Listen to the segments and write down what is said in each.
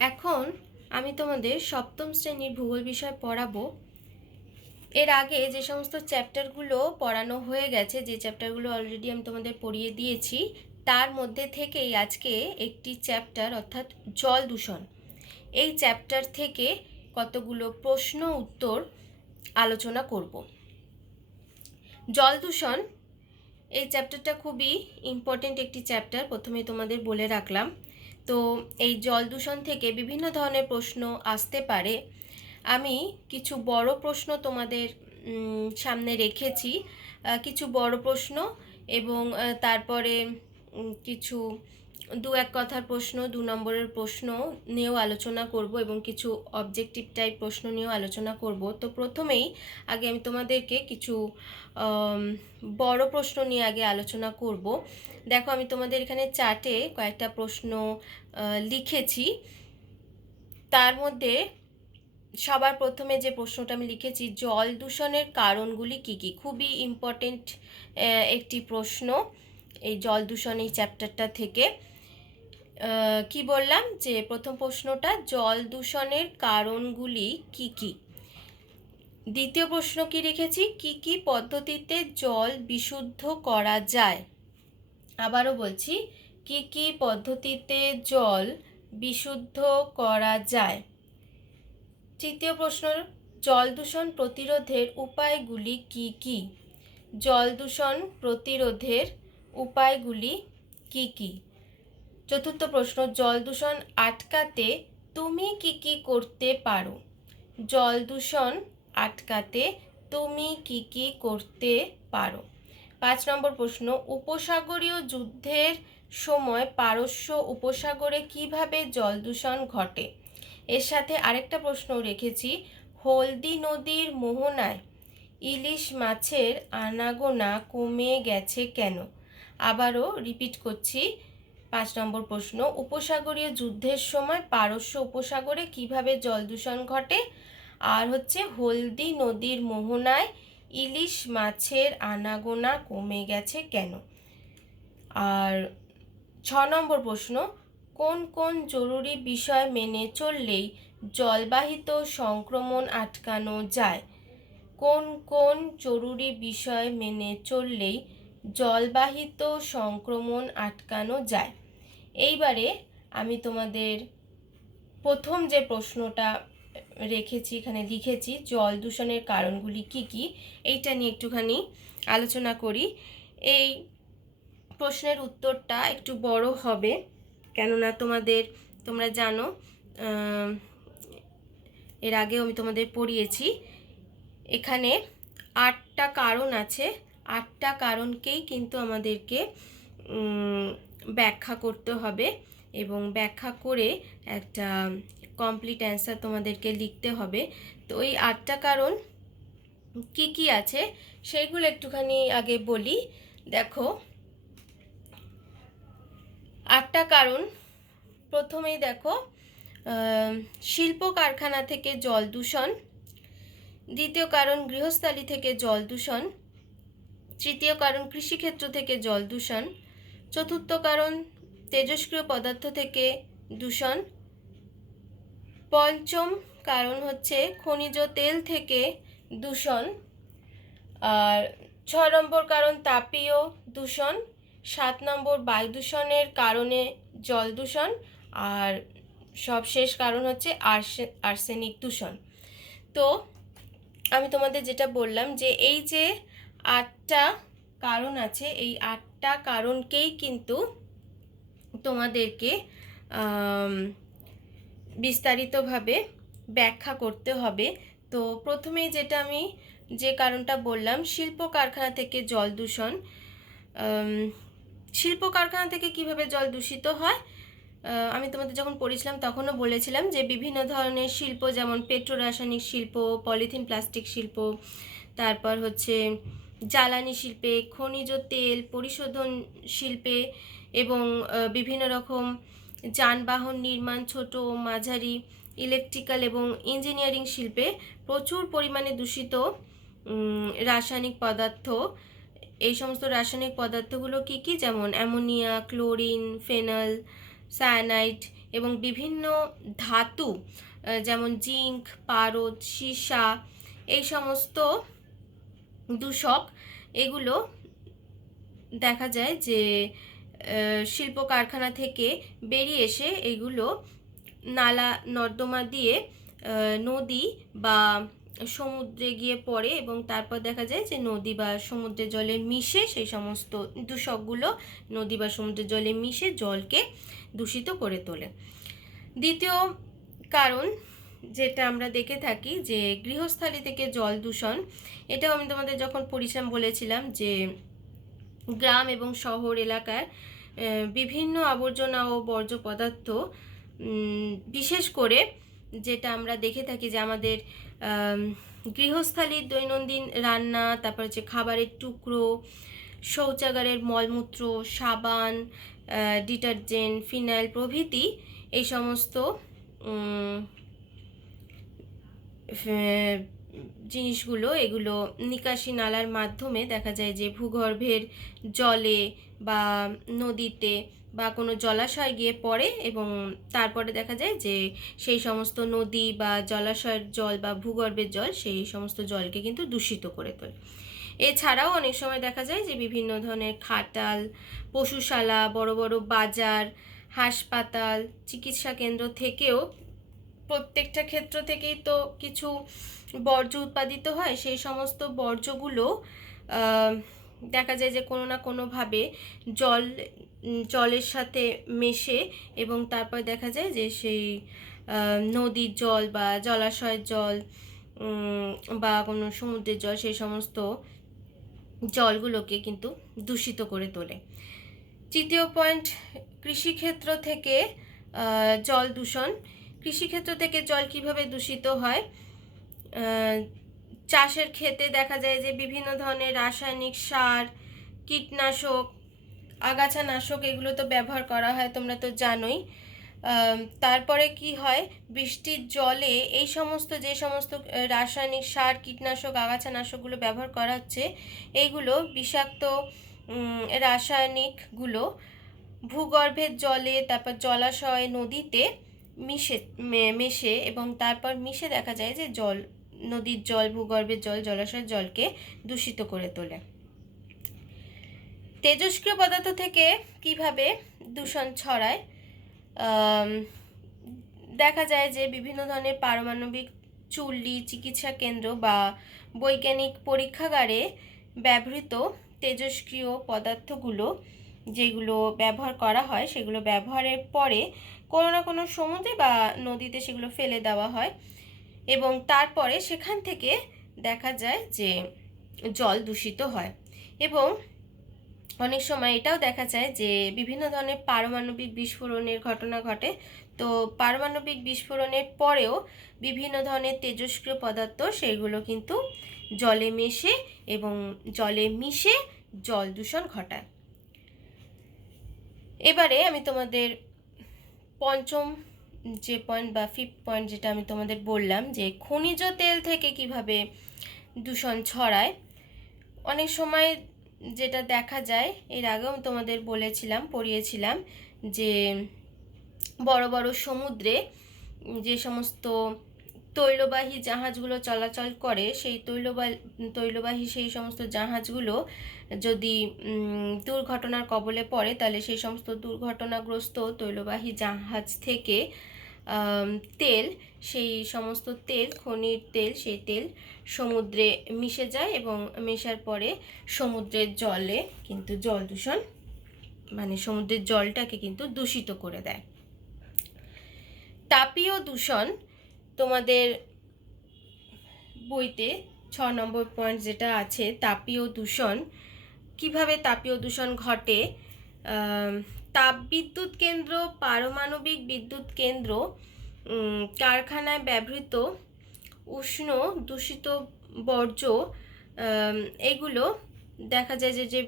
এখন আমি তোমাদের সপ্তম শ্রেণীর ভূগোল বিষয় পড়াবো। এর আগে যে সমস্ত চ্যাপ্টারগুলো পড়ানো হয়ে গেছে, যে চ্যাপ্টারগুলো অলরেডি আমি তোমাদের পড়িয়ে দিয়েছি, তার মধ্যে থেকেই আজকে একটি চ্যাপ্টার অর্থাৎ জল দূষণ, এই চ্যাপ্টার থেকে কতগুলো প্রশ্ন উত্তর আলোচনা করব। জল দূষণ এই চ্যাপ্টারটা খুবই ইম্পর্টেন্ট একটি চ্যাপ্টার, প্রথমে তোমাদের বলে রাখলাম। তো এই জল দূষণ থেকে বিভিন্ন ধরনের প্রশ্ন আসতে পারে। আমি কিছু বড় প্রশ্ন তোমাদের সামনে রেখেছি, কিছু বড় প্রশ্ন এবং তারপরে কিছু দু এক কথার প্রশ্ন, 2 নম্বরের প্রশ্ন নিয়েও আলোচনা করব এবং কিছু অবজেক্টিভ টাইপ প্রশ্ন নিয়েও আলোচনা করব। তো প্রথমেই আগে আমি তোমাদেরকে কিছু বড় প্রশ্ন নিয়ে আগে আলোচনা করব। দেখো, আমি তোমাদের এখানে চার্টে কয়েকটা প্রশ্ন লিখেছি। তার মধ্যে সবার প্রথমে যে প্রশ্নটা আমি লিখেছি, জল দূষণের কারণগুলি কী কী, খুবই ইম্পর্টেন্ট একটি প্রশ্ন এই জল দূষণ এই চ্যাপ্টারটা থেকে। কি বললাম যে প্রথম প্রশ্নটা জল দূষণের কারণগুলি কী কী। দ্বিতীয় প্রশ্ন কি রেখেছি, কি কি পদ্ধতিতে জল বিশুদ্ধ করা যায়। আবারও বলছি, কি কি পদ্ধতিতে জল বিশুদ্ধ করা যায়। তৃতীয় প্রশ্ন, জল দূষণ প্রতিরোধের উপায়গুলি কি কি। জল দূষণ প্রতিরোধের উপায়গুলি কি কি। চতুর্থ প্রশ্ন, জল দূষণ আটকাতে তুমি কি কি করতে পারো। জল দূষণ আটকাতে তুমি কি কি করতে পারো। 5 নম্বর প্রশ্ন, উপসাগরীয় যুদ্ধের সময় পারস্য উপসাগরে কিভাবে জল দূষণ ঘটে। এর সাথে আরেকটা প্রশ্ন রেখেছি, হলদি নদীর মোহনায় ইলিশ মাছের আনাগোনা কমে গেছে কেন। আবারও রিপিট করছি, 5 নম্বর প্রশ্ন, উপসাগরীয় যুদ্ধের সময় পারস্য উপসাগরে কিভাবে জল দূষণ ঘটে। আর হচ্ছে হলদি নদীর মোহনায় ইলিশ মাছের আনাগোনা কমে গেছে কেন। আর 6 নম্বর প্রশ্ন, কোন কোন জরুরি বিষয় মেনে চললেই জলবাহিত সংক্রমণ আটকানো যায়। কোন কোন জরুরি বিষয় মেনে চললেই জলবাহিত সংক্রমণ আটকানো যায়। এইবারে আমি তোমাদের প্রথম যে প্রশ্নটা রেখেছি, এখানে লিখেছি জল দূষণের কারণগুলি কি কি, এইটা নিয়ে একটুখানি আলোচনা করি। এই প্রশ্নের উত্তরটা একটু বড় হবে, কেননা তোমরা জানো এর আগেও আমি তোমাদের পড়িয়েছি, এখানে 8টা কারণ আছে। 8টা কারণকেই কিন্তু আমাদেরকে ব্যাখ্যা করতে হবে এবং ব্যাখ্যা করে একটা কমপ্লিট অ্যান্সার তোমাদেরকে লিখতে হবে। তো এই 8টা কারণ কি কি আছে সেইগুলো একটুখানি আগে বলি। দেখো, 8টা কারণ, প্রথমেই দেখো, শিল্প কারখানা থেকে জল দূষণ। দ্বিতীয় কারণ, গৃহস্থালী থেকে জল দূষণ। তৃতীয় কারণ, কৃষিক্ষেত্র থেকে জল দূষণ। চতুর্থ কারণ, তেজস্ক্রিয় পদার্থ থেকে দূষণ। পঞ্চম কারণ হচ্ছে খনিজ তেল থেকে দূষণ। আর 6 নম্বর কারণ, তাপীয় দূষণ। 7 নম্বর, বায়ু দূষণের কারণে জল দূষণ। আর সবশেষ কারণ হচ্ছে আর্সেনিক দূষণ। তো আমি তোমাদের যেটা বললাম যে এই যে 8টা কারণ আছে, এই 8টা কারণকেই কিন্তু তোমাদেরকে বিস্তারিতভাবে ব্যাখ্যা করতে হবে। তো প্রথমেই যেটা আমি যে কারণটা বললাম, শিল্প কারখানা থেকে জল দূষণ। শিল্প কারখানা থেকে কিভাবে জল দূষিত হয়, আমি তোমাদের যখন পড়েছিলাম তখনও বলেছিলাম যে বিভিন্ন ধরনের শিল্প, যেমন পেট্রো রাসায়নিক শিল্প, পলিথিন প্লাস্টিক শিল্প, তারপর হচ্ছে জ্বালানি শিল্পে, খনিজ তেল পরিশোধন শিল্পে এবং বিভিন্ন রকম যানবাহন নির্মাণ, ছোট ও মাঝারি ইলেকট্রিক্যাল এবং ইঞ্জিনিয়ারিং শিল্পে প্রচুর পরিমাণে দূষিত রাসায়নিক পদার্থ। এই সমস্ত রাসায়নিক পদার্থগুলো কি কি, যেমন অ্যামোনিয়া, ক্লোরিন, ফেনল, সায়ানাইড এবং বিভিন্ন ধাতু যেমন জিঙ্ক, পারদ, সীসা, এই সমস্ত দূষক এগুলো দেখা যায় যে শিল্প কারখানা থেকে বেরিয়ে এসে এগুলো নালা নর্দমা দিয়ে নদী বা সমুদ্রে গিয়ে পড়ে এবং তারপর দেখা যায় যে নদী বা সমুদ্রের জলে মিশে সেই সমস্ত দূষকগুলো নদী বা সমুদ্রের জলে মিশে জলকে দূষিত করে তোলে। দ্বিতীয় কারণ যেটা আমরা দেখে থাকি যে গৃহস্থালী থেকে জল দূষণ, এটাও আমি তোমাদের যখন পরিচয় বলেছিলাম যে গ্রাম এবং শহর এলাকার বিভিন্ন আবর্জনা ও বর্জ্য পদার্থ, বিশেষ করে যেটা আমরা দেখে থাকি যে আমাদের গৃহস্থালীর দৈনন্দিন রান্না, তারপর হচ্ছে খাবারের টুকরো, শৌচাগারের মলমূত্র, সাবান, ডিটারজেন্ট, ফিনাইল প্রভৃতি এই সমস্ত জিনিসগুলো এগুলো নিকাশি নালার মাধ্যমে দেখা যায় যে ভূগর্ভের জলে বা নদীতে বা কোনো জলাশয় গিয়ে পড়ে এবং তারপরে দেখা যায় যে সেই সমস্ত নদী বা জলাশয়ের জল বা ভূগর্ভের জল সেই সমস্ত জলকে কিন্তু দূষিত করে তোলে। এছাড়াও অনেক সময় দেখা যায় যে বিভিন্ন ধরনের খাটাল, পশুশালা, বড় বড় বাজার, হাসপাতাল, চিকিৎসা কেন্দ্র থেকেও প্রত্যেকটা ক্ষেত্র থেকেই তো কিছু বর্জ্য উৎপাদিত হয়। সেই সমস্ত বর্জ্যগুলো দেখা যায় যে কোনো না কোনোভাবে জলের সাথে মেশে এবং তারপর দেখা যায় যে সেই নদীর জল বা জলাশয়ের জল বা কোনো সমুদ্রের জল সেই সমস্ত জলগুলোকে কিন্তু দূষিত করে তোলে। তৃতীয় পয়েন্ট, কৃষিক্ষেত্র থেকে জল দূষণ। কৃষিক্ষেত্র থেকে জল কিভাবে দূষিত হয়? চাষের ক্ষেতে দেখা যায় যে বিভিন্ন ধরনের রাসায়নিক সার, কীটনাশক, আগাছানাশক এগুলো তো ব্যবহার করা হয়, তোমরা তো জানোই। তারপরে কি হয়, বৃষ্টির জলে এই সমস্ত যে সমস্ত রাসায়নিক সার, কীটনাশক, আগাছানাশকগুলো ব্যবহার করা হচ্ছে, এইগুলো বিষাক্ত রাসায়নিকগুলো ভূগর্ভের জলে, তারপর জলাশয়, নদীতে মেশে এবং তারপর মিশে দেখা যায় যে নদীর জল, ভূগর্ভের জল, জলাশয়ের জলকে দূষিত করে তোলে। তেজস্ক্রিয় পদার্থ থেকে কিভাবে দূষণ ছড়ায়? দেখা যায় যে বিভিন্ন ধরনের পারমাণবিক চুল্লি, চিকিৎসা কেন্দ্র বা বৈজ্ঞানিক পরীক্ষাগারে ব্যবহৃত তেজস্ক্রিয় পদার্থগুলো যেগুলো ব্যবহার করা হয় সেগুলো ব্যবহারের পরে কোনো না কোনো সমুদ্রে বা নদীতে সেগুলো ফেলে দেওয়া হয় এবং তারপরে সেখান থেকে দেখা যায় যে জল দূষিত হয়। এবং অনেক সময় এটাও দেখা যায় যে বিভিন্ন ধরনের পারমাণবিক বিস্ফোরণের ঘটনা ঘটে। তো পারমাণবিক বিস্ফোরণের পরেও বিভিন্ন ধরনের তেজস্ক্রিয় পদার্থ সেগুলো কিন্তু জলে মেশে এবং জলে মিশে জল দূষণ ঘটায়। এবারে আমি তোমাদের পঞ্চম যে পয়েন্ট বা ফিফথ পয়েন্ট যেটা আমি তোমাদের বললাম যে খনিজ তেল থেকে কিভাবে দূষণ ছড়ায়। অনেক সময় যেটা দেখা যায়, এর আগেও তোমাদের পড়িয়েছিলাম যে বড় বড় সমুদ্রে যে সমস্ত তৈলবাহী জাহাজগুলো চলাচল করে, সেই তৈলবাহী সেই সমস্ত জাহাজগুলো যদি দুর্ঘটনার কবলে পড়ে তাহলে সেই সমস্ত দুর্ঘটনাগ্রস্ত তৈলবাহী জাহাজ থেকে তেল, সেই সমস্ত তেল, খনির তেল, সেই তেল সমুদ্রে মিশে যায় এবং মেশার পরে সমুদ্রের জলে কিন্তু জল দূষণ, মানে সমুদ্রের জলটাকে কিন্তু দূষিত করে দেয়। তাপীয় দূষণ, তোমাদের বইতে 6 নম্বর পয়েন্ট যেটা আছে, তাপীয় দূষণ। কিভাবে তাপীয় দূষণ ঘটে? তাপবিদ্যুৎ কেন্দ্র, পারমাণবিক বিদ্যুৎ কেন্দ্র, কারখানায় ব্যবহৃত উষ্ণ দূষিত বর্জ্য, এগুলো দেখা যায় যে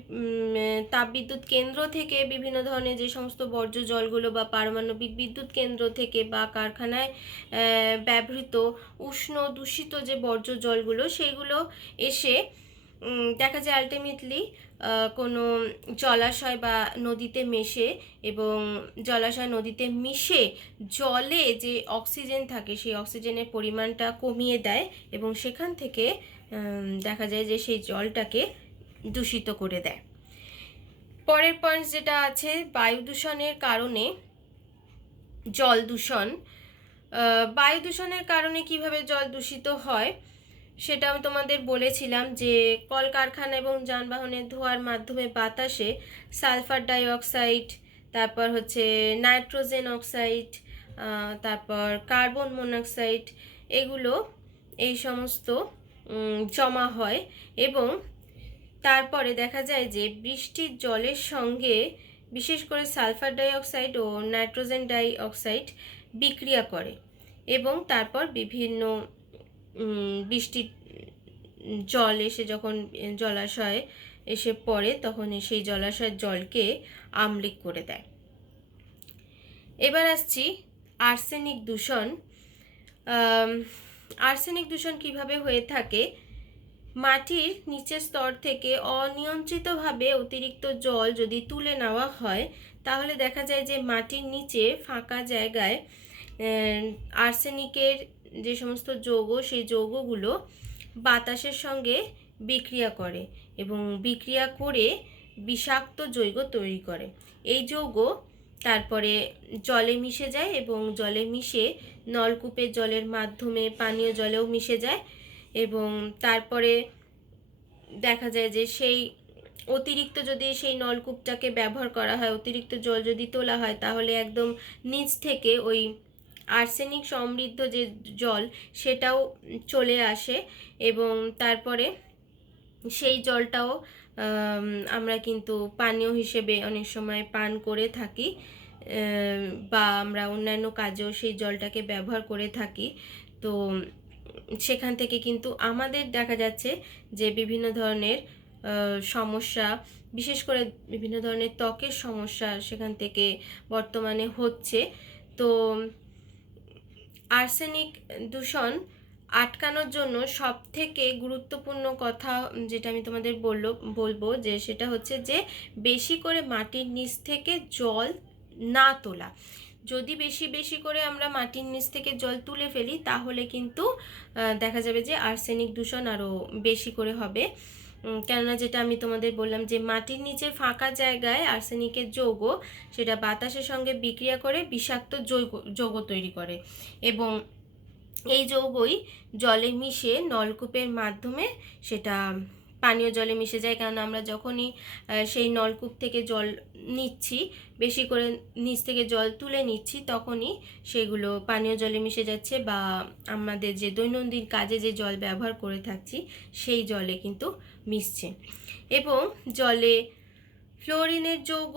তাপবিদ্যুৎ কেন্দ্র থেকে বিভিন্ন ধরনের যে সমস্ত বর্জ্য জলগুলো বা পারমাণবিক বিদ্যুৎ কেন্দ্র থেকে বা কারখানায় ব্যবহৃত উষ্ণ দূষিত যে বর্জ্য জলগুলো সেইগুলো এসে দেখা যায় আলটিমেটলি কোনো জলাশয় বা নদীতে মেশে এবং জলাশয় নদীতে মিশে জলে যে অক্সিজেন থাকে সেই অক্সিজেনের পরিমাণটা কমিয়ে দেয় এবং সেখান থেকে দেখা যায় যে সেই জলটাকে দূষিত করে দেয়। পরের পয়েন্ট যেটা আছে, বায়ু দূষণের কারণে জল দূষণ। বায়ু দূষণের কারণে কিভাবে জল দূষিত হয় সেটা আমি তোমাদের বলেছিলাম যে কলকারখানা এবং যানবাহনের ধোঁয়ার মাধ্যমে বাতাসে সালফার ডাইঅক্সাইড, তারপর হচ্ছে নাইট্রোজেন অক্সাইড, তারপর কার্বন মনোক্সাইড, এগুলো এই সমস্ত জমা হয় এবং তারপরে দেখা যায় যে বৃষ্টির জলের সঙ্গে বিশেষ করে সালফার ডাইঅক্সাইড ও নাইট্রোজেন ডাইঅক্সাইড বিক্রিয়া করে এবং তারপর বিভিন্ন বৃষ্টির জল এসে যখন জলাশয়ে এসে পড়ে তখন সেই জলাশয়ের জলকে আম্লিক করে দেয়। এবার আসছি আর্সেনিক দূষণ। আর্সেনিক দূষণ কিভাবে হয়ে থাকে? মাটির নিচের স্তর থেকে অনিয়ন্ত্রিতভাবে অতিরিক্ত জল যদি তুলে নেওয়া হয় তাহলে দেখা যায় যে মাটির নিচে ফাঁকা জায়গায় আর্সেনিকের যে সমস্ত যৌগ সেই যৌগগুলো বাতাসের সঙ্গে বিক্রিয়া করে এবং বিক্রিয়া করে বিষাক্ত যৌগ তৈরি করে। এই যৌগ তারপরে জলে মিশে যায় এবং জলে মিশে নলকূপের জলের মাধ্যমে পানীয় জলেও মিশে যায় এবং তারপরে দেখা যায় যে সেই অতিরিক্ত যদি সেই নলকূপটাকে ব্যবহার করা হয়, অতিরিক্ত জল যদি তোলা হয় তাহলে একদম নিচ থেকে ওই আর্সেনিক সমৃদ্ধ যে জল সেটাও চলে আসে এবং তারপরে সেই জলটাও আমরা কিন্তু পানীয় হিসেবে অনেক সময় পান করে থাকি বা আমরা অন্যান্য কাজেও সেই জলটাকে ব্যবহার করে থাকি। তো সেখান থেকে কিন্তু আমাদের দেখা যাচ্ছে যে বিভিন্ন ধরনের সমস্যা, বিশেষ করে বিভিন্ন ধরনের ত্বকের সমস্যা সেখান থেকে বর্তমানে হচ্ছে। তো আর্সেনিক দূষণ আটকানোর জন্য সবথেকে গুরুত্বপূর্ণ কথা যেটা আমি তোমাদের বলবো যে সেটা হচ্ছে যে বেশি করে মাটির নিচ থেকে জল না তোলা। যদি বেশি বেশি করে আমরা মাটির নিচ থেকে জল তুলে ফেলি তাহলে কিন্তু দেখা যাবে যে আর্সেনিক দূষণ আরও বেশি করে হবে। কেননা যেটা আমি তোমাদের বললাম যে মাটির নিচে ফাঁকা জায়গায় আর্সেনিকের যৌগ সেটা বাতাসের সঙ্গে বিক্রিয়া করে বিষাক্ত যৌগ তৈরি করে এবং এই যৌগই জলে মিশে নলকূপের মাধ্যমে সেটা পানীয় জলে মিশে যায়। কারণ আমরা যখনই সেই নলকূপ থেকে জল নিচ্ছি, বেশি করে নিচ থেকে জল তুলে নিচ্ছি, তখনই সেগুলো পানীয় জলে মিশে যাচ্ছে বা আমাদের যে দৈনন্দিন কাজে যে জল ব্যবহার করে থাকছি সেই জলে কিন্তু মিশছে। এবং জলে ফ্লোরিনের যৌগ,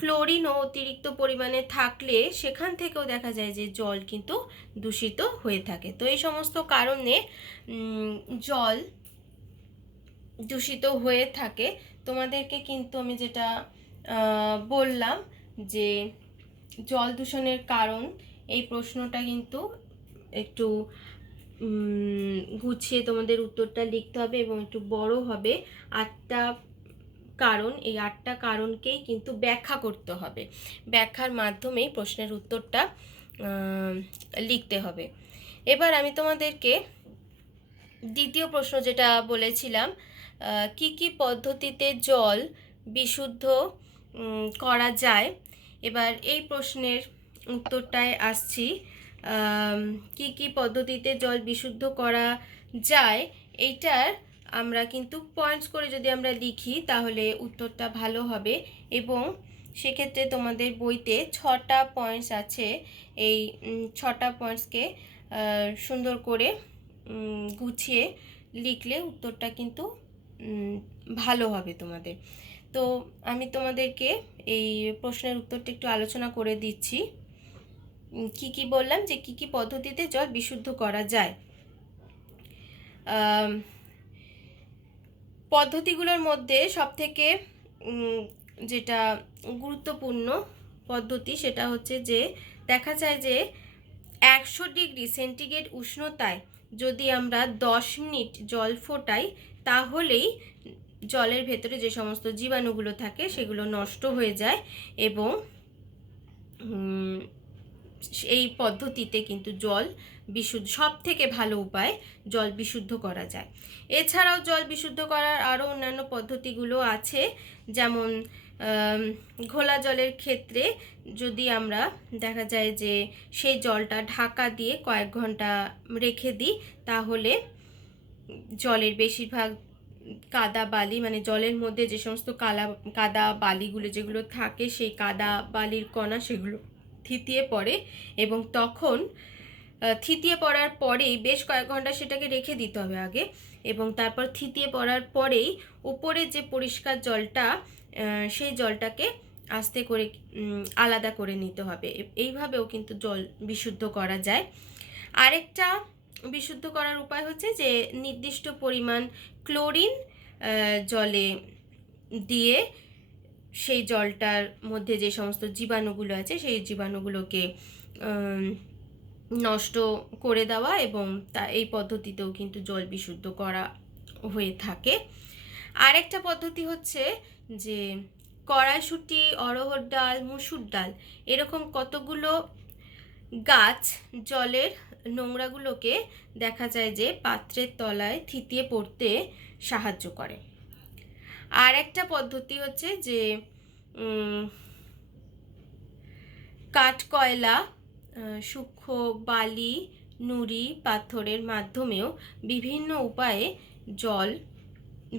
ক্লোরিনও অতিরিক্ত পরিমাণে থাকলে সেখান থেকেও দেখা যায় যে জল কিন্তু দূষিত হয়ে থাকে। তো এই সমস্ত কারণে জল দূষিত হয়ে থাকে। তোমাদেরকে কিন্তু আমি যেটা বললাম যে জল দূষণের কারণ, এই প্রশ্নটা কিন্তু একটু গুছিয়ে তোমাদের উত্তরটা লিখতে হবে এবং একটু বড় হবে। 8টা কারণ, এই 8টা কারণকেই কিন্তু ব্যাখ্যা করতে হবে। ব্যাখ্যার মাধ্যমেই প্রশ্নের উত্তরটা লিখতে হবে। এবার আমি তোমাদেরকে দ্বিতীয় প্রশ্ন যেটা বলেছিলাম, কি কি পদ্ধতিতে জল বিশুদ্ধ করা যায়। এবার এই প্রশ্নের উত্তরটায় আসছি। কি কি পদ্ধতিতে জল বিশুদ্ধ করা যায় এইটার আমরা কিন্তু পয়েন্টস করে যদি আমরা লিখি তাহলে উত্তরটা ভালো হবে এবং সেক্ষেত্রে তোমাদের বইতে 6টা পয়েন্টস আছে। এই 6টা পয়েন্টসকে সুন্দর করে গুছিয়ে লিখলে উত্তরটা কিন্তু ভালো হবে তোমাদের। তো আমি তোমাদেরকে এই প্রশ্নের উত্তরটা একটু আলোচনা করে দিচ্ছি। কি কি বললাম যে কি কি পদ্ধতিতে জল বিশুদ্ধ করা যায়। পদ্ধতিগুলোর মধ্যে সবথেকে যেটা গুরুত্বপূর্ণ পদ্ধতি সেটা হচ্ছে যে দেখা যায় যে 100 ডিগ্রি সেন্টিগ্রেড উষ্ণতায় যদি আমরা 10 মিনিট জল ফোটাই তাহলেই জলের ভেতরে যে সমস্ত জীবাণুগুলো থাকে সেগুলো নষ্ট হয়ে যায় এবং এই পদ্ধতিতে কিন্তু জল বিশুদ্ধ, সব থেকে ভালো উপায় জল বিশুদ্ধ করা যায়। এছাড়াও জল বিশুদ্ধ করার আরও অন্যান্য পদ্ধতিগুলো আছে, যেমন ঘোলা জলের ক্ষেত্রে যদি আমরা দেখা যায় যে সেই জলটা ঢাকা দিয়ে কয়েক ঘন্টা রেখে দিই, তাহলে জলের বেশিরভাগ কাদা বালি, মানে জলের মধ্যে যে সমস্ত কাদা বালিগুলো যেগুলো থাকে, সেই কাদা বালির কণা সেগুলো থিতিয়ে পড়ে এবং তখন থিতিয়ে পড়ার পরেই বেশ কয়েক ঘন্টা সেটাকে রেখে দিতে হবে আগে, এবং তারপর থিতিয়ে পড়ার পরেই উপরে যে পরিষ্কার জলটা সেই জলটাকে আস্তে করে আলাদা করে নিতে হবে। এইভাবেও কিন্তু জল বিশুদ্ধ করা যায়। আরেকটা বিশুদ্ধ করার উপায় হচ্ছে যে নির্দিষ্ট পরিমাণ ক্লোরিন জলে দিয়ে সেই জলটার মধ্যে যে সমস্ত জীবাণুগুলো আছে সেই জীবাণুগুলোকে নষ্ট করে দেওয়া, এবং এই পদ্ধতিতেও কিন্তু জল বিশুদ্ধ করা হয়ে থাকে। আরেকটা পদ্ধতি হচ্ছে যে কড়াইশুঁটি, অড়হর ডাল, মুসুর ডাল এরকম কতগুলো গাছ জলের নোংরাগুলোকে দেখা যায় যে পাত্রের তলায় থিতিয়ে পড়তে সাহায্য করে। আর একটা পদ্ধতি হচ্ছে যে কাঠকয়লা, সূক্ষ্ম বালি, নুড়ি পাথরের মাধ্যমেও বিভিন্ন উপায়ে জল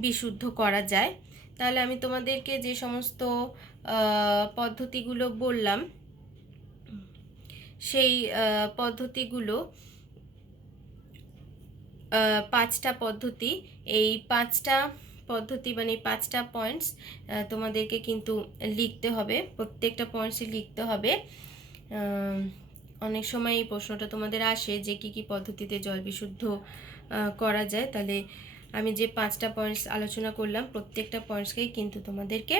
বিশুদ্ধ করা যায়। তাহলে আমি তোমাদেরকে যে সমস্ত পদ্ধতিগুলো বললাম সেই পদ্ধতিগুলো 5টা পদ্ধতি, এই 5টা পদ্ধতি মানে 5টা পয়েন্টস তোমাদেরকে কিন্তু লিখতে হবে, প্রত্যেকটা পয়েন্টসই লিখতে হবে। অনেক সময় এই প্রশ্নটা তোমাদের আসে যে কি কি পদ্ধতিতে জল বিশুদ্ধ করা যায়, তাহলে আমি যে 5টা পয়েন্টস আলোচনা করলাম প্রত্যেকটা পয়েন্টসকেই কিন্তু তোমাদেরকে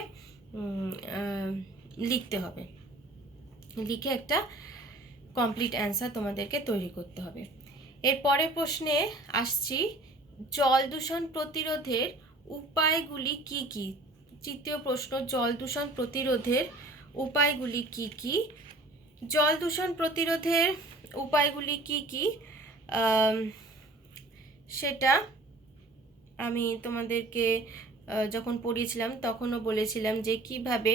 লিখতে হবে, লিখে একটা কমপ্লিট অ্যান্সার তোমাদেরকে তৈরি করতে হবে। এর পরের প্রশ্নে আসছি, জল দূষণ প্রতিরোধের উপায়গুলি কি কি? তৃতীয় প্রশ্ন, জল দূষণ প্রতিরোধের উপায়গুলি কি কি? জল দূষণ প্রতিরোধের উপায়গুলি কি কি সেটা আমি তোমাদেরকে যখন পড়িয়েছিলাম তখনও বলেছিলাম যে কিভাবে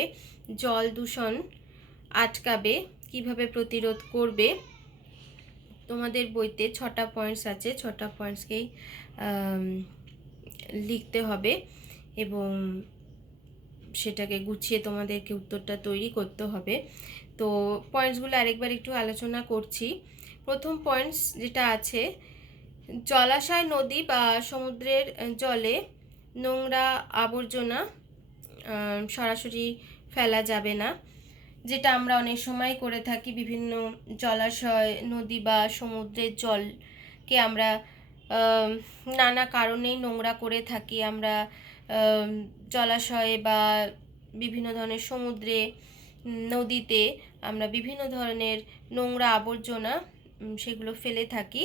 জল দূষণ আটকাবে, কিভাবে প্রতিরোধ করবে। তোমাদের বইতে 6টা পয়েন্টস আছে, 6টা পয়েন্টসকেই লিখতে হবে এবং সেটাকে গুছিয়ে তোমাদেরকে উত্তরটা তৈরি করতে হবে। তো পয়েন্টসগুলো আরেকবার একটু আলোচনা করছি। প্রথম পয়েন্টস যেটা আছে, জলাশয়, নদী বা সমুদ্রের জলে নোংরা আবর্জনা সরাসরি ফেলা যাবে না, যেটা আমরা অনেক সময় করে থাকি। বিভিন্ন জলাশয়, নদী বা সমুদ্রের জলকে আমরা নানা কারণেই নোংরা করে থাকি। আমরা জলাশয়ে বা বিভিন্ন ধরনের সমুদ্রে, নদীতে আমরা বিভিন্ন ধরনের নোংরা আবর্জনা সেগুলো ফেলে থাকি।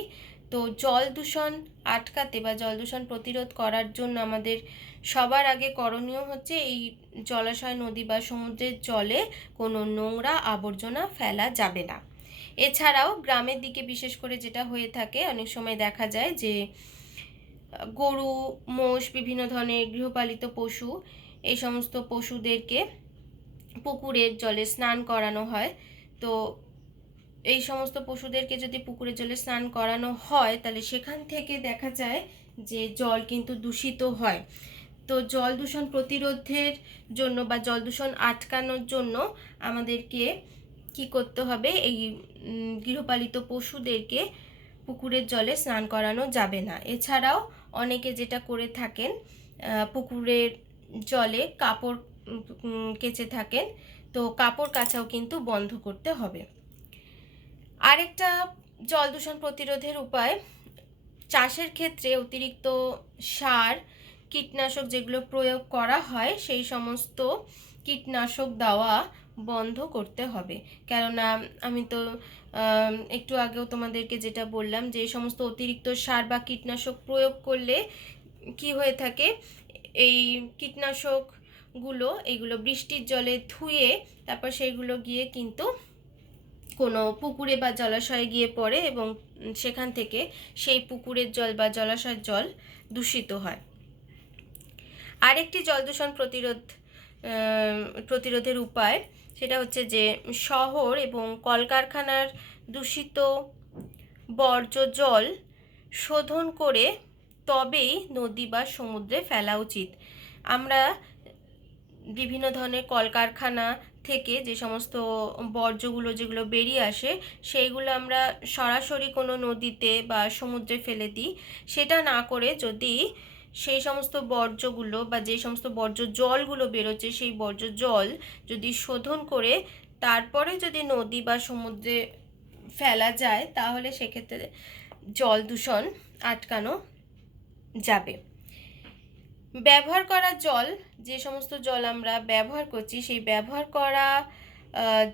তো জল দূষণ আটকাতে বা জল দূষণ প্রতিরোধ করার জন্য আমাদের সবার আগে করণীয় হচ্ছে এই জলাশয়, নদী বা সমুদ্রের জলে কোনো নোংরা আবর্জনা ফেলা যাবে না। এছাড়াও গ্রামের দিকে বিশেষ করে যেটা হয়ে থাকে, অনেক সময় দেখা যায় যে গরু, মোষ, বিভিন্ন ধরনের গৃহপালিত পশু, এই সমস্ত পশুদেরকে পুকুরের জলে স্নান করানো হয়। তো এই সমস্ত পশুদেরকে যদি পুকুরের জলে স্নান করানো হয় তাহলে সেখান থেকে দেখা যায় যে জল কিন্তু দূষিত হয়। তো জল দূষণ প্রতিরোধের জন্য বা জল দূষণ আটকানোর জন্য আমাদেরকে কি করতে হবে, এই গৃহপালিত পশুদেরকে পুকুরের জলে স্নান করানো যাবে না। এছাড়াও অনেকে যেটা করে থাকেন, পুকুরের জলে কাপড় কেচে থাকেন, তো কাপড় কাচাও কিন্তু বন্ধ করতে হবে। আরেকটা জল দূষণ প্রতিরোধের উপায়, চাষের ক্ষেত্রে অতিরিক্ত সার, কীটনাশক যেগুলো প্রয়োগ করা হয় সেই সমস্ত কীটনাশক দেওয়া বন্ধ করতে হবে। কেননা আমি তো একটু আগেও তোমাদেরকে যেটা বললাম যে এই সমস্ত অতিরিক্ত সার বা কীটনাশক প্রয়োগ করলে কি হয়ে থাকে, এই কীটনাশকগুলো এইগুলো বৃষ্টির জলে ধুয়ে তারপর সেইগুলো গিয়ে কিন্তু কোনো পুকুরে বা জলাশয়ে গিয়ে পড়ে এবং সেখান থেকে সেই পুকুরের জল বা জলাশয়ের জল দূষিত হয়। আরেকটি জল দূষণ প্রতিরোধের উপায় সেটা হচ্ছে যে শহর এবং কলকারখানার দূষিত বর্জ্য জল শোধন করে তবেই নদী বা সমুদ্রে ফেলা উচিত। আমরা বিভিন্ন ধরনের কলকারখানা থেকে যে সমস্ত বর্জ্যগুলো যেগুলো বেরিয়ে আসে সেইগুলো আমরা সরাসরি কোনো নদীতে বা সমুদ্রে ফেলে দিই। সেটা না করে যদি সেই সমস্ত বর্জ্যগুলো বা যে সমস্ত বর্জ্য জলগুলো বেরোচ্ছে সেই বর্জ্য জল যদি শোধন করে তারপরে যদি নদী বা সমুদ্রে ফেলা যায় তাহলে সেক্ষেত্রে জল দূষণ আটকানো যাবে। ব্যবহার করা জল, যে সমস্ত জল আমরা ব্যবহার করছি সেই ব্যবহার করা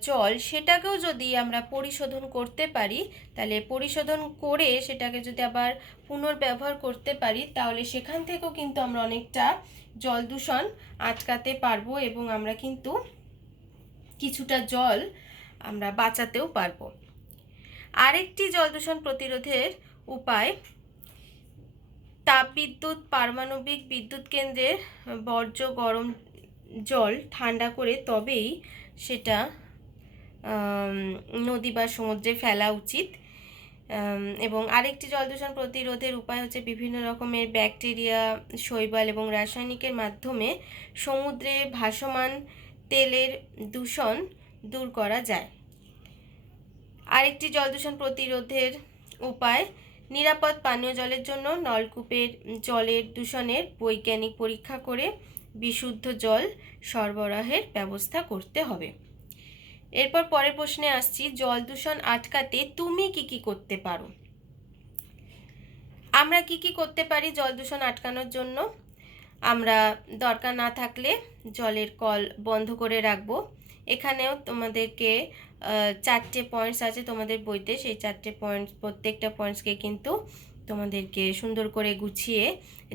জল সেটাকেও যদি আমরা পরিশোধন করতে পারি, তাহলে পরিশোধন করে সেটাকে যদি আবার পুনর্ব্যবহার করতে পারি তাহলে সেখান থেকেও কিন্তু আমরা অনেকটা জল দূষণ আটকাতে পারবো এবং আমরা কিন্তু কিছুটা জল আমরা বাঁচাতেও পারবো। আরেকটি জল দূষণ প্রতিরোধের উপায় তাপবিদ্যুৎ পারমাণবিক বিদ্যুৎ কেন্দ্রের বর্জ্য গরম জল ঠান্ডা করে তবেই সেটা নদী বা সমুদ্রে ফেলা উচিত। এবং আরেকটি জল দূষণ প্রতিরোধের উপায় হচ্ছে বিভিন্ন রকমের ব্যাকটেরিয়া, শৈবাল এবং রাসায়নিকের মাধ্যমে সমুদ্রে ভাসমান তেলের দূষণ দূর করা যায়। আরেকটি জল দূষণ প্রতিরোধের উপায় নিরাপদ পানীয় জলের জন্য নলকূপের জলের দূষণের বৈজ্ঞানিক পরীক্ষা করে বিশুদ্ধ জল সরবরাহের ব্যবস্থা করতে হবে। এরপর পরের প্রশ্নে আসছি, জল দূষণ আটকাতে তুমি কি করতে পারো? আমরা কি করতে পারি জল দূষণ আটকানোর জন্য? আমরা দরকার না থাকলে জলের কল বন্ধ করে রাখবো। এখানেও তোমাদেরকে 4টে পয়েন্টস আছে তোমাদের বইতে, সেই 4টে পয়েন্টস প্রত্যেকটা পয়েন্টসকে কিন্তু তোমাদেরকে সুন্দর করে গুছিয়ে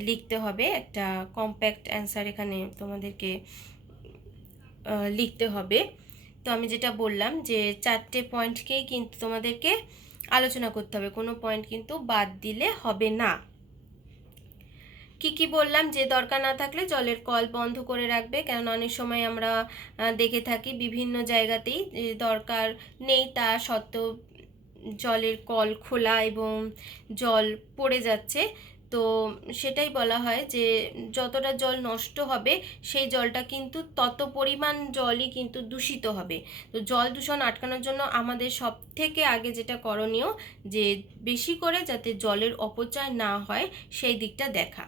লিখতে হবে। একটা কম্প্যাক্ট অ্যান্সার এখানে তোমাদেরকে লিখতে হবে। তো আমি যেটা বললাম যে 4টে পয়েন্টকেই কিন্তু তোমাদেরকে আলোচনা করতে হবে, কোনো পয়েন্ট কিন্তু বাদ দিলে হবে না। কি বললাম, যে দরকার না থাকলে জলের কল বন্ধ করে রাখবে, কেননা অনেক সময় আমরা দেখে থাকি বিভিন্ন জায়গাতেই দরকার নেই তা সত্ত্বেও জলের কল খোলা এবং জল পড়ে যাচ্ছে। তো সেটাই বলা হয় যে যতটা জল নষ্ট হবে সেই জলটা কিন্তু তত পরিমাণ জলই কিন্তু দূষিত হবে। তো জল দূষণ আটকানোর জন্য আমাদের সব থেকে আগে যেটা করণীয় যে বেশি করে যাতে জলের অপচয় না হয় সেই দিকটা দেখা।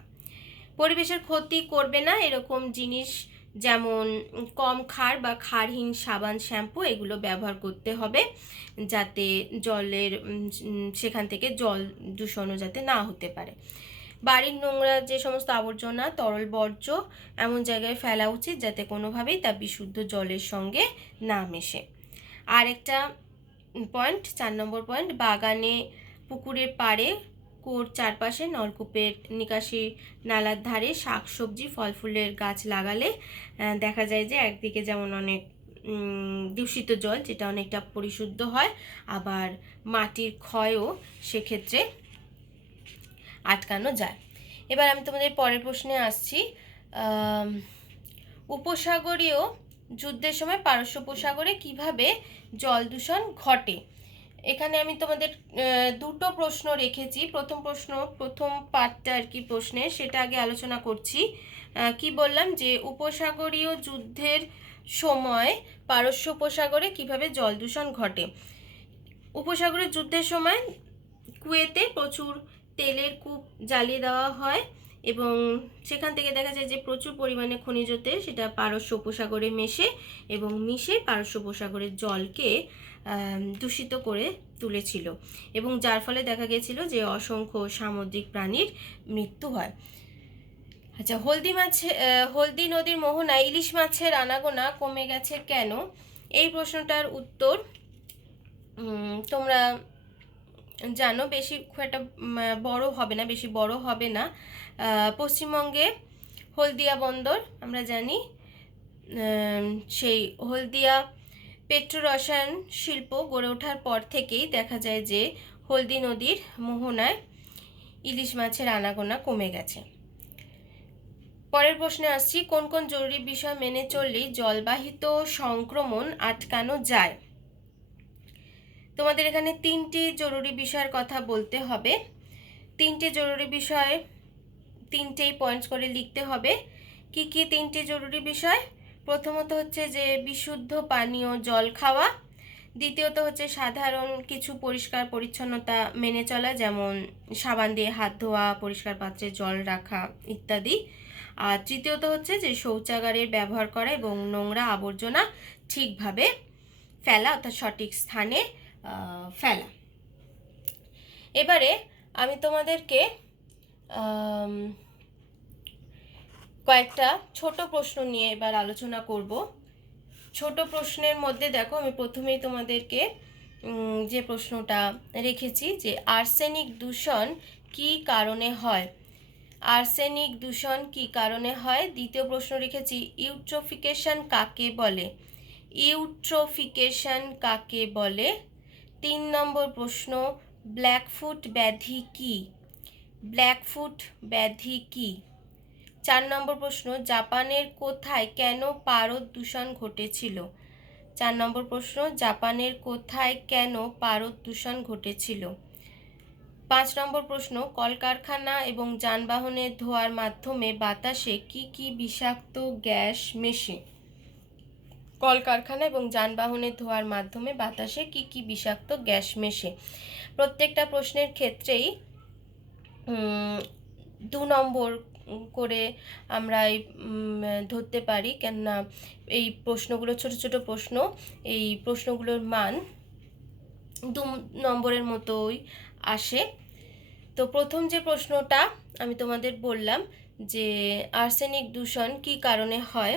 পরিবেশের ক্ষতি করবে না এরকম জিনিস যেমন কম ক্ষার বা ক্ষারহীন সাবান, শ্যাম্পু এগুলো ব্যবহার করতে হবে যাতে জলের সেখান থেকে জল দূষণও যাতে না হতে পারে। বাড়ির নোংরা যে সমস্ত আবর্জনা, তরল বর্জ্য এমন জায়গায় ফেলা উচিত যাতে কোনোভাবেই তা বিশুদ্ধ জলের সঙ্গে না মেশে। আর একটা পয়েন্ট, 4 নম্বর পয়েন্ট, বাগানে, পুকুরের পাড়ে, কুয়োর চারপাশে, নলকূপের নিকাশি নালার ধারে শাকসবজি, ফল ফুলের গাছ লাগালে দেখা যায় যে একদিকে যেমন অনেক দূষিত জল যেটা অনেকটা পরিশুদ্ধ হয়, আবার মাটির ক্ষয়ও সেক্ষেত্রে আটকানো যায়। এবার আমি তোমাদের পরের প্রশ্নে আসছি, উপসাগরীয় যুদ্ধের সময় পারস্য উপসাগরে কিভাবে জল দূষণ ঘটে? এখানে আমি তোমাদের দুটো প্রশ্ন রেখেছি। প্রথম পার্টটা আর কি প্রশ্নের, সেটা আগে আলোচনা করছি। কি বললাম যে উপসাগরীয় যুদ্ধের সময় পারস্য উপসাগরে কিভাবে জল দূষণ ঘটে। উপসাগরীয় যুদ্ধের সময় কুয়েতে প্রচুর তেলের কূপ জ্বালিয়ে দেওয়া হয় এবং সেখান থেকে দেখা যায় যে প্রচুর পরিমাণে খনিজ তেল সেটা পারস্য উপসাগরে মেশে এবং মিশে পারস্য উপসাগরের জলকে দূষিত করে তুলেছিল এবং যার ফলে দেখা গেছিল যে অসংখ্য সামুদ্রিক প্রাণীর মৃত্যু হয়। আচ্ছা, হলদি নদীর মোহনায় ইলিশ মাছের আনাগোনা কমে গেছে কেন? এই প্রশ্নটার উত্তর তোমরা জানো, বেশি খুব একটা বেশি বড় হবে না। পশ্চিমবঙ্গে হলদিয়া বন্দর আমরা জানি, সেই হলদিয়া পেট্রো রসায়ন শিল্প গড়ে ওঠার পর থেকেই দেখা যায় যে হলদি নদীর মোহনায় ইলিশ মাছের আনাগোনা কমে গেছে। পরের প্রশ্নে আসছি, কোন কোন জরুরি বিষয় মেনে চললেই জলবাহিত সংক্রমণ আটকানো যায়? তোমাদের এখানে 3টি জরুরি বিষয়ের কথা বলতে হবে। 3টে জরুরি বিষয় 3টেই পয়েন্টস করে লিখতে হবে। কি কি 3টে জরুরি বিষয়? প্রথমত হচ্ছে যে বিশুদ্ধ পানীয় জল খাওয়া, দ্বিতীয়ত হচ্ছে সাধারণ কিছু পরিষ্কার পরিচ্ছন্নতা মেনে চলা, যেমন সাবান দিয়ে হাত ধোয়া, পরিষ্কার পাত্রে জল রাখা ইত্যাদি। আর তৃতীয়ত হচ্ছে যে শৌচাগারের ব্যবহার করা এবং নোংরা আবর্জনা ঠিকভাবে ফেলা, অর্থাৎ সঠিক স্থানে ফেলা। এবারে আমি তোমাদেরকে কয়েকটা ছোট প্রশ্ন নিয়ে এবার আলোচনা করব। ছোট প্রশ্নের মধ্যে দেখো, আমি প্রথমেই তোমাদেরকে যে প্রশ্নটা রেখেছি যে আর্সেনিক দূষণ কী কারণে হয়, আর্সেনিক দূষণ কী কারণে হয়। দ্বিতীয় প্রশ্ন রেখেছি ইউট্রোফিকেশন কাকে বলে, ইউট্রোফিকেশন কাকে বলে। 3 নম্বর প্রশ্ন ব্ল্যাকফুট ব্যাধি কী, ব্ল্যাকফুট ব্যাধি কী। 4 নম্বর প্রশ্ন জাপানের কোথায় কেন পারদ দূষণ ঘটেছিল, 4 নম্বর প্রশ্ন জাপানের কোথায় কেন পারদ দূষণ ঘটেছিল। 5 নম্বর প্রশ্ন কলকারখানা এবং যানবাহনের ধোঁয়ার মাধ্যমে বাতাসে কি কি বিষাক্ত গ্যাস মেশে, কলকারখানা এবং যানবাহনের ধোঁয়ার মাধ্যমে বাতাসে কি কি বিষাক্ত গ্যাস মেশে। প্রত্যেকটা প্রশ্নের ক্ষেত্রেই 2 নম্বর করে আমরা ধরতে পারি, কেননা এই প্রশ্নগুলো ছোট ছোট প্রশ্ন, এই প্রশ্নগুলোর মান 2 নম্বরের মতোই আসে। তো প্রথম যে প্রশ্নটা আমি তোমাদের বললাম যে আর্সেনিক দূষণ কী কারণে হয়,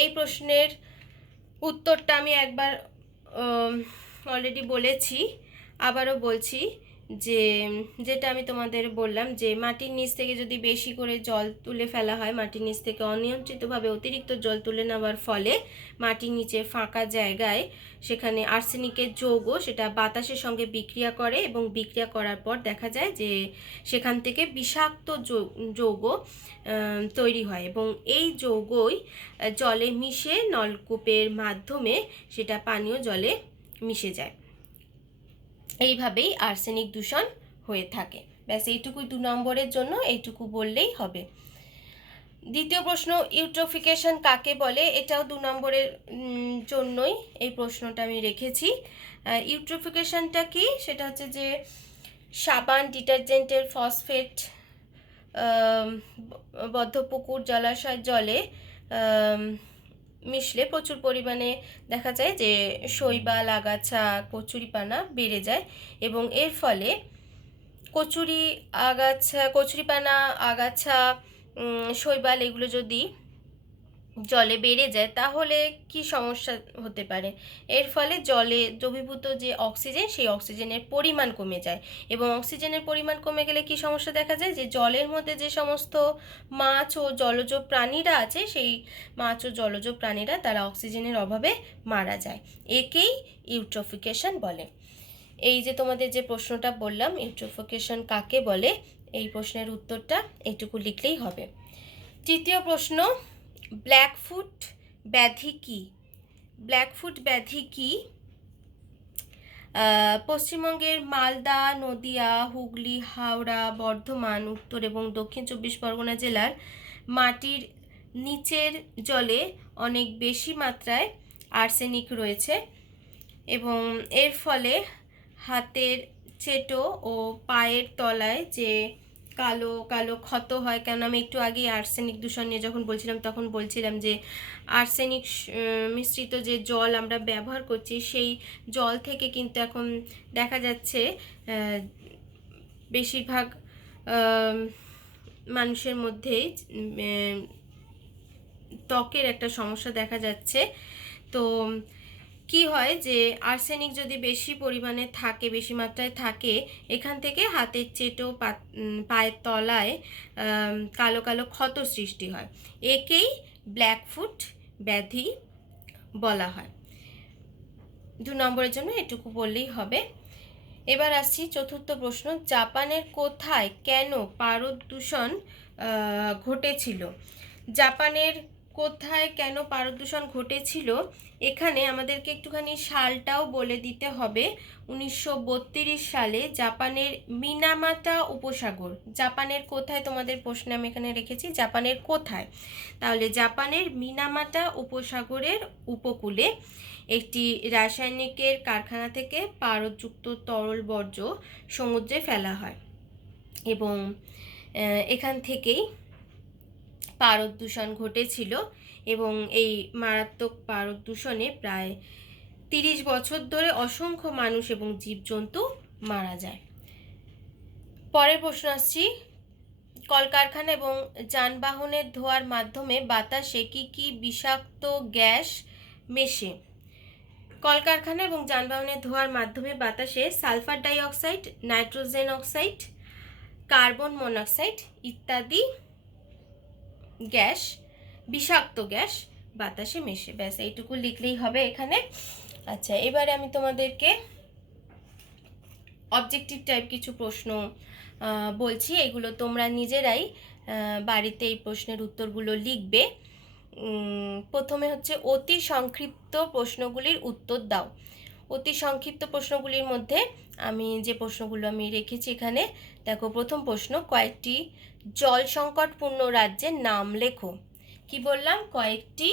এই প্রশ্নের উত্তরটা আমি একবার অলরেডি বলেছি, আবারও বলছি যে যেটা আমি তোমাদের বললাম যে মাটির নিচ থেকে যদি বেশি করে জল তুলে ফেলা হয়, মাটির নিচ থেকে অনিয়ন্ত্রিতভাবে অতিরিক্ত জল তুলে নেওয়ার ফলে মাটির নিচে ফাঁকা জায়গায় সেখানে আর্সেনিকের যৌগ সেটা বাতাসের সঙ্গে বিক্রিয়া করে এবং বিক্রিয়া করার পর দেখা যায় যে সেখান থেকে বিষাক্ত যৌগ তৈরি হয় এবং এই যৌগই জলে মিশে নলকূপের মাধ্যমে সেটা পানীয় জলে মিশে যায়। এইভাবেই আর্সেনিক দূষণ হয়ে থাকে। ব্যাস এইটুকুই 2 নম্বরের জন্য, এইটুকু বললেই হবে। দ্বিতীয় প্রশ্ন ইউট্রোফিকেশন কাকে বলে, এটাও 2 নম্বরের জন্যই এই প্রশ্নটা আমি রেখেছি। ইউট্রোফিকেশনটা কি, সেটা হচ্ছে যে সাবান ডিটারজেন্টের ফসফেট বদ্ধপুকুর জলাশয়ের জলে মিশলে প্রচুর পরিমাণে দেখা যায় যে শৈবাল, আগাছা, কচুরিপানা বেড়ে যায় এবং এর ফলে কচুরিপানা, আগাছা, শৈবাল এগুলো যদি জলে বেড়ে যায় তাহলে কি সমস্যা হতে পারে, এর ফলে জলে দ্রবীভূত যে অক্সিজেন সেই অক্সিজেনের পরিমাণ কমে যায় এবং অক্সিজেনের পরিমাণ কমে গেলে কি সমস্যা দেখা যায় যে জলের মধ্যে যে সমস্ত মাছ ও জলজ প্রাণীরা আছে সেই মাছ ও জলজ প্রাণীরা তারা অক্সিজেনের অভাবে মারা যায়। একেই ইউট্রোফিকেশন বলে। এই যে তোমাদের যে প্রশ্নটা বললাম ইউট্রোফিকেশন কাকে বলে, এই প্রশ্নের উত্তরটা এইটুকু লিখলেই হবে। তৃতীয় প্রশ্ন ব্ল্যাকফুট ব্যাধি কী, ব্ল্যাকফুট ব্যাধি কী। পশ্চিমবঙ্গের মালদা, নদিয়া, হুগলি, হাওড়া, বর্ধমান, উত্তর এবং দক্ষিণ 24 পরগনা জেলার মাটির নিচের জলে অনেক বেশি মাত্রায় আর্সেনিক রয়েছে এবং এর ফলে হাতের চেটো ও পায়ের তলায় যে কালো কালো ক্ষত হয়, কেন আমি একটু আগে আর্সেনিক দূষণ নিয়ে যখন বলছিলাম তখন বলছিলাম যে আর্সেনিক মিশ্রিত যে জল আমরা ব্যবহার করছি সেই জল থেকে কিন্তু এখন দেখা যাচ্ছে বেশিরভাগ মানুষের মধ্যেই ত্বকের একটা সমস্যা দেখা যাচ্ছে। তো কি হয় যে আর্সেনিক যদি বেশি পরিমাণে থাকে, বেশি মাত্রায় থাকে, এখান থেকে হাতের চেটো পায়ের তলায় কালো কালো ক্ষত সৃষ্টি হয়। একেই ব্ল্যাকফুট ব্যাধি বলা হয়। 2 নম্বরের জন্য এটুকু বললেই হবে। এবার আসছি চতুর্থ প্রশ্ন, জাপানের কোথায় কেন পারদ দূষণ ঘটেছিল? জাপানের কোথায় কেন পারদ দূষণ ঘটেছিল, এখানে আমাদেরকে একটুখানি সালটাও বলে দিতে হবে। 1932 সালে জাপানের মিনামাটা উপসাগর, জাপানের কোথায় তোমাদের প্রশ্নে আমি এখানে রেখেছি জাপানের কোথায়, তাহলে জাপানের মিনামাটা উপসাগরের উপকূলে একটি রাসায়নিকের কারখানা থেকে পারদযুক্ত তরল বর্জ্য সমুদ্রে ফেলা হয় এবং এখান থেকেই পারদ দূষণ ঘটেছিল এবং এই মারাত্মক পারদ দূষণে প্রায় 30 বছর ধরে অসংখ্য মানুষ এবং জীবজন্তু মারা যায়। পরের প্রশ্ন আসছি, কলকারখানা এবং যানবাহনের ধোঁয়ার মাধ্যমে বাতাসে কি কি বিষাক্ত গ্যাস মেশে? কলকারখানা এবং যানবাহনের ধোঁয়ার মাধ্যমে বাতাসে sulphur dioxide, nitrogen oxide, carbon monoxide ইত্যাদি গ্যাস, বিষাক্ত গ্যাস বাতাসে মেশে। ব্যাস এইটুকু লিখলেই হবে এখানে। আচ্ছা, এবারে আমি তোমাদেরকে অবজেক্টিভ টাইপ কিছু প্রশ্ন বলছি, এগুলো তোমরা নিজেরাই বাড়িতে এই প্রশ্নের উত্তরগুলো লিখবে। প্রথমে হচ্ছে অতি সংক্ষিপ্ত প্রশ্নগুলির উত্তর দাও। অতি সংক্ষিপ্ত প্রশ্নগুলির মধ্যে আমি যে প্রশ্নগুলো আমি রেখেছি এখানে দেখো, প্রথম প্রশ্ন, কয়েকটি জল সংকটপূর্ণ রাজ্যের নাম লেখো। কি বললাম? কয়েকটি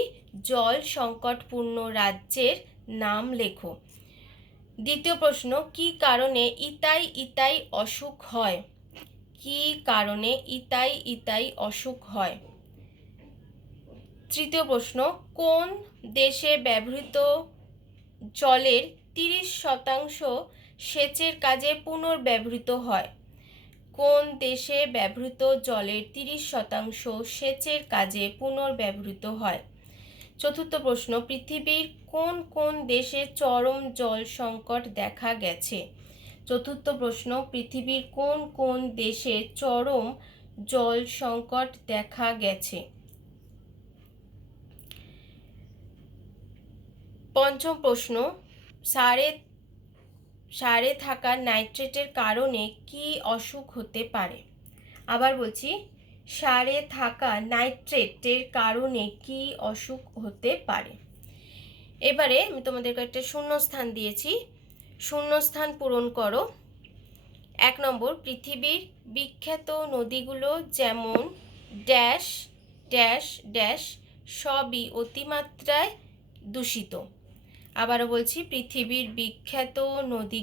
জল সংকটপূর্ণ রাজ্যের নাম লেখো। দ্বিতীয় প্রশ্ন, কি কারণে ইতাই ইতাই অসুখ হয়? কি কারণে ইতাই ইতাই অসুখ হয়? তৃতীয় প্রশ্ন, কোন দেশে ব্যবহৃত জলের 30% সেচের কাজে পুনর্ব্যবহৃত হয়? কোন দেশে ব্যবহৃত জলের 30% সেচের কাজে পুনর্ব্যবহৃত হয়? চতুর্থ প্রশ্ন, পৃথিবীর কোন কোন দেশে চরম জল সংকট দেখা গেছে? চতুর্থ প্রশ্ন, পৃথিবীর কোন কোন দেশে চরম জল সংকট দেখা গেছে? পঞ্চম প্রশ্ন, সারে থাকা নাইট্রেটের কারণে কি অসুখ হতে পারে? আবার বলছি, সারে থাকা নাইট্রেটের কারণে কি অসুখ হতে পারে? এবারে আমি তোমাদেরকে একটা শূন্যস্থান দিয়েছি, শূন্যস্থান পূরণ করো। 1 নম্বর, পৃথিবীর বিখ্যাত নদীগুলো যেমন ড্যাশ ড্যাশ ড্যাশ সবই অতিমাত্রায় দূষিত। আবারও বলছি, পৃথিবীর বিখ্যাত নদী